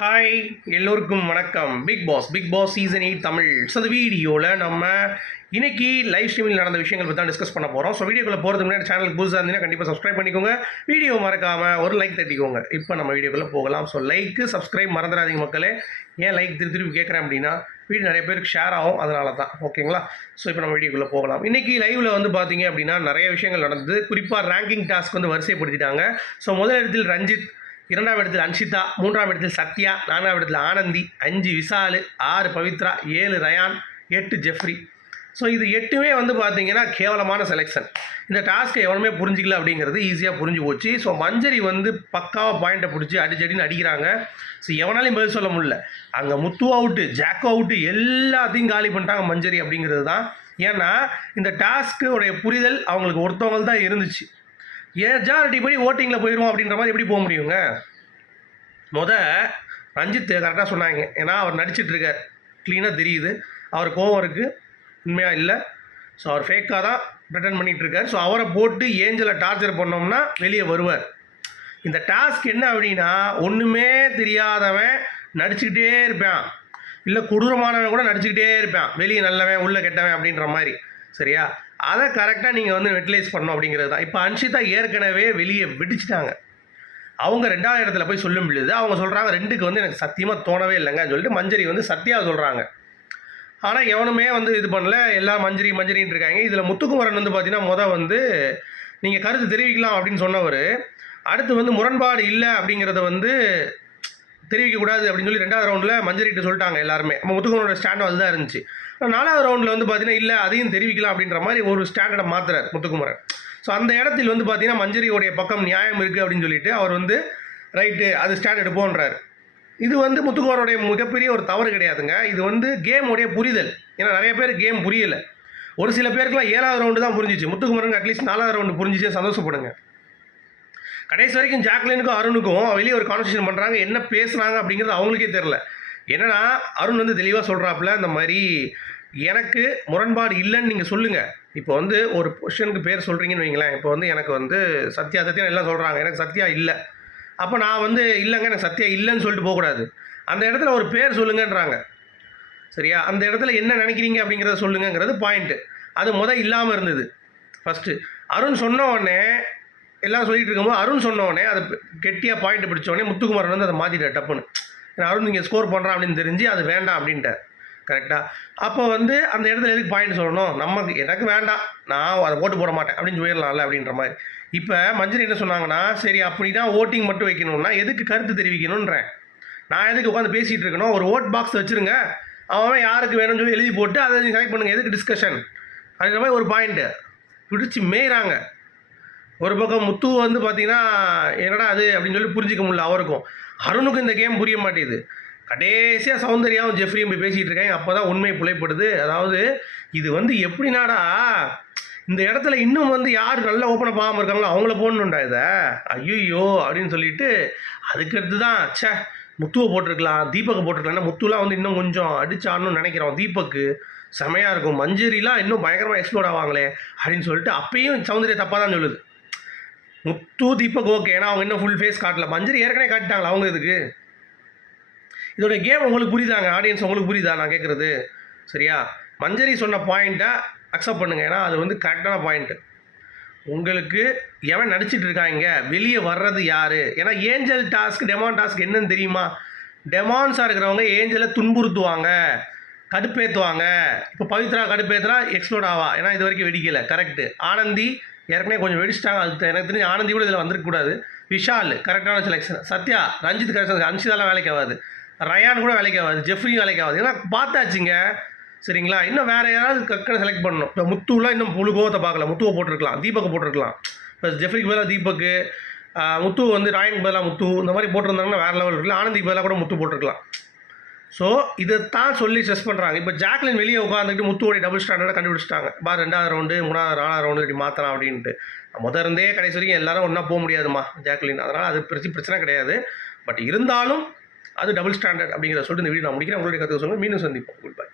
Hi எல்லோருக்கும் வணக்கம். Bigg Boss Bigg Boss season eight Tamil. So அந்த வீடியோவில் நம்ம இன்னைக்கு லைவ் ஸ்ட்ரீமில் நடந்த விஷயங்கள் பற்றி தான் டிஸ்கஸ் பண்ண போகிறோம் ஸோ வீடியோக்குள்ள போகிறதுக்கு முன்னாடி சேனலுக்கு புதுசாக இருந்தீங்கன்னா கண்டிப்பாக சப்ஸ்கிரைப் பண்ணிக்கோங்க. வீடியோ மறக்காமல் ஒரு லைக் தட்டிக்கோங்க. இப்போ நம்ம வீடியோக்குள்ளே போகலாம். ஸோ லைக்கு சப்ஸ்கிரைப் மறந்துடாதீங்க மக்களே. ஏன் லைக் திரு திருப்பி கேட்குறேன் அப்படின்னா வீடியோ நிறைய பேருக்கு ஷேர் ஆகும். அதனால தான் ஓகேங்களா ஸோ இப்போ நம்ம வீடியோக்குள்ளே போகலாம். இன்றைக்கி லைவில் வந்து பார்த்தீங்க அப்படின்னா நிறைய விஷயங்கள் நடந்தது. குறிப்பாக ரேங்கிங் டாஸ்க் வந்து வரிசைப்படுத்திட்டாங்க. ஸோ முதல் இடத்தில் ரஞ்சித் இரண்டாம் இடத்தில் அன்ஷிதா மூன்றாம் இடத்தில் சத்யா நான்காம் இடத்தில் ஆனந்தி அஞ்சு விசாலு ஆறு பவித்ரா ஏழு ரயான் எட்டு ஜெஃப்ரி. ஸோ இது எட்டுமே வந்து பார்த்தீங்கன்னா கேவலமான செலெக்ஷன் இந்த டாஸ்க்கை எவனுமே புரிஞ்சிக்கல அப்படிங்கிறது ஈஸியாக புரிஞ்சு போச்சு. ஸோ மஞ்சரி வந்து பக்காவாக பாயிண்ட்டை பிடிச்சி அடிச்சடின்னு அடிக்கிறாங்க. ஸோ எவனாலையும் பதில் சொல்ல முடியல. அங்கே முத்து அவுட்டு ஜாக்கோ அவுட்டு எல்லாத்தையும் காலி பண்ணிட்டாங்க மஞ்சரி அப்படிங்கிறது தான். ஏன்னா இந்த டாஸ்க்கு உடைய புரிதல் அவங்களுக்கு ஒருத்தவங்க தான் இருந்துச்சு. மெஜாரிட்டி படி ஓட்டிங்கில் போயிடுவோம் அப்படின்ற மாதிரி எப்படி போக முடியுங்க? முத ரஞ்சித் கரெக்டாக சொன்னாங்க. ஏன்னா அவர் நடிச்சிட்ருக்கார் க்ளீனாக தெரியுது. அவர் கோவம் இருக்குது உண்மையாக இல்லை. ஸோ அவர் ஃபேக்காக தான் ரிட்டர்ன் பண்ணிகிட்டு இருக்கார். ஸோ அவரை போட்டு ஏஞ்சலை டார்ச்சர் பண்ணோம்னா வெளியே வருவார். இந்த டாஸ்க் என்ன அப்படின்னா ஒன்றுமே தெரியாதவன் நடிச்சுக்கிட்டே இருப்பான். இல்லை கொடூரமானவன் கூட நடிச்சுக்கிட்டே இருப்பான். வெளியே நல்லவன் உள்ளே கெட்டவன் அப்படின்ற மாதிரி. சரியா? அதை கரெக்டாக நீங்கள் வந்து வெட்டிலைஸ் பண்ணணும் அப்படிங்கிறது தான். இப்போ அன்ஷிதா ஏற்கனவே வெளியே விடிச்சிட்டாங்க அவங்க ரெண்டாவது இடத்துல போய் சொல்லும் பொழுது அவங்க சொல்கிறாங்க ரெண்டுக்கு வந்து எனக்கு சத்தியமாக தோணவே இல்லைங்கன்னு சொல்லிட்டு மஞ்சரி வந்து சத்தியாக சொல்கிறாங்க ஆனால் எவனுமே வந்து இது பண்ணல. எல்லாம் மஞ்சரி மஞ்சரின்னு இருக்காங்க. இதில் முத்துக்குமரன் வந்து பார்த்தீங்கன்னா முத வந்து நீங்கள் கருத்து தெரிவிக்கலாம் அப்படின்னு சொன்னவர். அடுத்து வந்து முரண்பாடு இல்லை அப்படிங்கிறத வந்து தெரிவிக்கக்கூடாது அப்படின்னு சொல்லி ரெண்டாவது ரவுண்டில் மஞ்சரிட்டு சொல்லிட்டாங்க எல்லாருமே. நம்ம முத்துக்குமரோட ஸ்டாண்டும் அதுதான் இருந்துச்சு. நாலாவது ரவுண்டில் வந்து பார்த்தீங்கன்னா இல்லை அதையும் தெரிவிக்கலாம் அப்படின்ற மாதிரி ஒரு ஸ்டாண்டர்டை மாத்துறாரு முத்துக்குமரன். ஸோ அந்த இடத்தில் வந்து பார்த்தீங்கன்னா மஞ்சரியோடைய பக்கம் நியாயம் இருக்குது அப்படின்னு சொல்லிட்டு அவர் வந்து ரைட்டு அது ஸ்டாண்ட் எடுப்போன்றார் இது வந்து முத்துக்குமரோடைய மிகப்பெரிய ஒரு தவறு கிடையாதுங்க. இது வந்து கேமுடைய புரிதல். ஏன்னா நிறைய பேர் கேம் புரியலை. ஒரு சில பேருக்குலாம் ஏழாவது ரவுண்டு தான் புரிஞ்சிச்சு. முத்துக்குமரனுக்கு அட்லீஸ்ட் நாலாவது ரவுண்டு புரிஞ்சிச்சு. சந்தோஷப்படுங்க. கடைசி வரைக்கும் ஜாக்லினுக்கும் அருணுக்கும் வெளியே ஒரு கான்வர்சேஷன் பண்ணுறாங்க என்ன பேசுகிறாங்க அப்படிங்கிறது அவங்களுக்கே தெரில என்னன்னா அருண் வந்து தெளிவாக சொல்கிறாப்புல இந்த மாதிரி எனக்கு முரண்பாடு இல்லைன்னு நீங்கள் சொல்லுங்கள் இப்போ வந்து ஒரு பொஷனுக்கு பேர் சொல்கிறீங்கன்னு வைங்களேன். இப்போ வந்து எனக்கு வந்து சத்யா சத்யா எல்லாம் சொல்கிறாங்க எனக்கு சத்யா இல்லை. அப்போ நான் வந்து இல்லைங்க எனக்கு சத்யா இல்லைன்னு சொல்லிட்டு போகக்கூடாது. அந்த இடத்துல ஒரு பேர் சொல்லுங்கன்றாங்க. சரியா? அந்த இடத்துல என்ன நினைக்கிறீங்க அப்படிங்கிறத சொல்லுங்கங்கிறது பாயிண்ட்டு அது முத இல்லாமல் இருந்தது. ஃபஸ்ட்டு அருண் சொன்ன உடனே எல்லாம் சொல்லிட்டு இருக்கும்போது அருண் சொன்னோடனே அது அதை கெட்டியாக பாயிண்ட் பிடிச்சோடனே முத்துக்குமார் முத்துக்குமாரன் வந்து அதை மாற்றிட்டார் டப்புன்னு. ஏன்னா அருண் நீங்கள் ஸ்கோர் பண்ணுறான் அப்படின்னு தெரிஞ்சு அது வேண்டாம் அப்படின்ட்டார். கரெக்டாக அப்போ வந்து அந்த இடத்துல எதுக்கு பாயிண்ட் சொல்லணும்? நமக்கு எனக்கு வேண்டாம். நான் அதை ஓட்டு போட மாட்டேன் அப்படின்னு சொல்லிடலாம்ல அப்படின்ற மாதிரி. இப்போ மஞ்சள் என்ன சொன்னாங்கன்னா சரி அப்படின்னா ஓட்டிங் மட்டும் வைக்கணும்னா எதுக்கு கருத்து தெரிவிக்கணுன்றேன் நான் எதுக்கு உட்காந்து பேசிகிட்டு இருக்கணும்? ஒரு ஓட் பாக்ஸ் வச்சுருங்க. அவன் யாருக்கு வேணும்னு சொல்லி எழுதி போட்டு அதை நீங்கள் செலக்ட் பண்ணுங்கள் எதுக்கு டிஸ்கஷன் அப்படின்ற மாதிரி ஒரு பாயிண்ட்டு பிடிச்சி மேய்கிறாங்க ஒரு பக்கம் முத்து வந்து பார்த்தீங்கன்னா என்னடா அது அப்படின்னு சொல்லி புரிஞ்சிக்க முடியல அவருக்கும். அருணுக்கும் இந்த கேம் புரிய மாட்டேங்குது. கடைசியாக சௌந்தர்யாவும் ஜெஃப்ரியும் போய் பேசிகிட்டு இருக்காங்க. அப்போ தான் உண்மை புலைப்படுது. அதாவது இது வந்து எப்படினாடா இந்த இடத்துல இன்னும் வந்து யார் நல்ல ஓப்பனை பார்க்காம இருக்காங்களோ அவங்கள போடணுண்டா இதை. ஐயோ அப்படின்னு சொல்லிட்டு அதுக்கடுத்து தான் ச்சே முத்துவை போட்டிருக்கலாம் தீபக்கை போட்டிருக்கலாம் முத்துலாம் வந்து இன்னும் கொஞ்சம் அடிச்சாடணும்னு நினைக்கிறோம் தீபக்கு. செமையாக இருக்கும். மஞ்சரிலாம் இன்னும் பயங்கரமாக எக்ஸ்ப்ளோர் ஆவாங்களே அப்படின்னு சொல்லிட்டு அப்பயும் சௌந்தர்யா தப்பாக தான் சொல்லுது. முத்து தீபக் ஓகே ஏன்னா அவங்க இன்னும் ஃபுல் ஃபேஸ் காட்டல. மஞ்சரி ஏற்கனவே காட்டிட்டாங்களா அவங்க இதுக்கு? இதோட கேம் உங்களுக்கு புரியுதாங்க? ஆடியன்ஸ் உங்களுக்கு புரியுதா? நான் கேட்குறது சரியா? மஞ்சரி சொன்ன பாயிண்ட்டை அக்செப்ட் பண்ணுங்க. ஏன்னா அது வந்து கரெக்டான பாயிண்ட்டு உங்களுக்கு எவன் நடிச்சிட்டு இருக்காங்க வெளியே வர்றது யார்? ஏன்னா ஏஞ்சல் டாஸ்க் டெமான் டாஸ்க் என்னன்னு தெரியுமா? டெமான்ஸாக இருக்கிறவங்க ஏஞ்சலை துன்புறுத்துவாங்க கடுப்பேற்றுவாங்க இப்போ பவித்ரா கடுப்பேற்றுனா எக்ஸ்ப்ளோர்ட் ஆவா? ஏன்னா இது வரைக்கும் வெடிக்கலை. கரெக்டு ஆனந்தி ஏற்கனவே கொஞ்சம் வெடிச்சிட்டாங்க. அது எனக்கு தெரிஞ்சு ஆனந்தி கூட இதில் வந்திருக்கக்கூடாது விஷால் கரெக்டான செலெக்ஷன் சத்யா ரஞ்சித் கரெக்டான அன்ஷிதாலாம் வேலைக்கு ஆகாது. ரயான் கூட வேலைக்கு ஆகாது. ஜெஃப்ரியும் வேலைக்கு ஆகாது. ஏன்னா பார்த்தாச்சுங்க. சரிங்களா? இன்னும் வேறு யாராவது கரெக்டாக செலக்ட் பண்ணணும். இப்போ முத்துலாம் இன்னும் முழு கோவத்தை பார்க்கல. முத்துவை போட்டிருக்கலாம். தீபக்கை போட்டிருக்கலாம். இப்போ ஜெஃப்ரிக்கு பதிலாக தீபக்கு முத்து வந்து ராயனுக்கு பதிலாக முத்து இந்த மாதிரி போட்டிருந்தாங்கன்னா வேறு லெவல் இருக்குல்ல. ஆனந்திக்கு பதிலாக கூட முத்து போட்டிருக்கலாம். ஸோ இதைத்தான் சொல்லி ஸ்ட்ரெஸ் பண்ணுறாங்க இப்போ ஜாக்லின் வெளியே உட்காந்துக்கிட்டு முத்துவோடைய டபுள் ஸ்டாண்டர்டை கண்டுபிடிச்சிட்டாங்க. பா ரெண்டாவது ரவுண்டு மூணாவது நாலாவது ரவுண்டு இப்படி மாற்றலாம் அப்படின்ட்டு. முதல் இருந்தே கடைசி வரைக்கும் எல்லாரும் ஒன்றா போக முடியாதுமா ஜாக்லின். அதனால் அது பிரச்சனை பிரச்சனை கிடையாது. பட் இருந்தாலும் அது டபுள் ஸ்டாண்டர்ட் அப்படிங்கிறத சொல்லிட்டு இந்த வீடியோ நான் முடிக்கிறேன். உங்களுடைய கற்றுக்க சொல்லுங்கள் மீண்டும் சந்திப்போம். Good bye